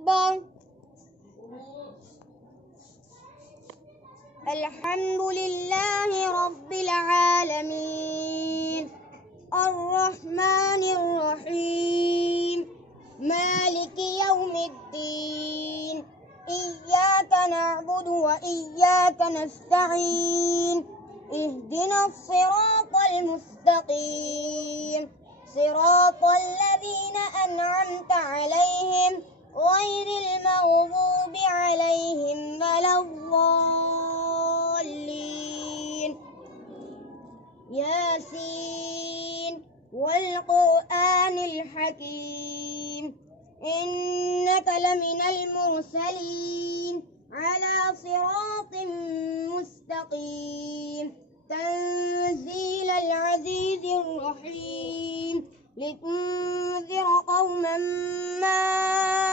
أكبر. الحمد لله رب العالمين الرحمن الرحيم مالك يوم الدين إياك نعبد وإياك نستعين اهدنا الصراط المستقيم صراط الذين أنعمت عليهم غير المغضوب عليهم ولا الضالين. ياسين والقرآن الحكيم إنك لمن المرسلين على صراط مستقيم تنزيل العزيز الرحيم لتنذر قوما ما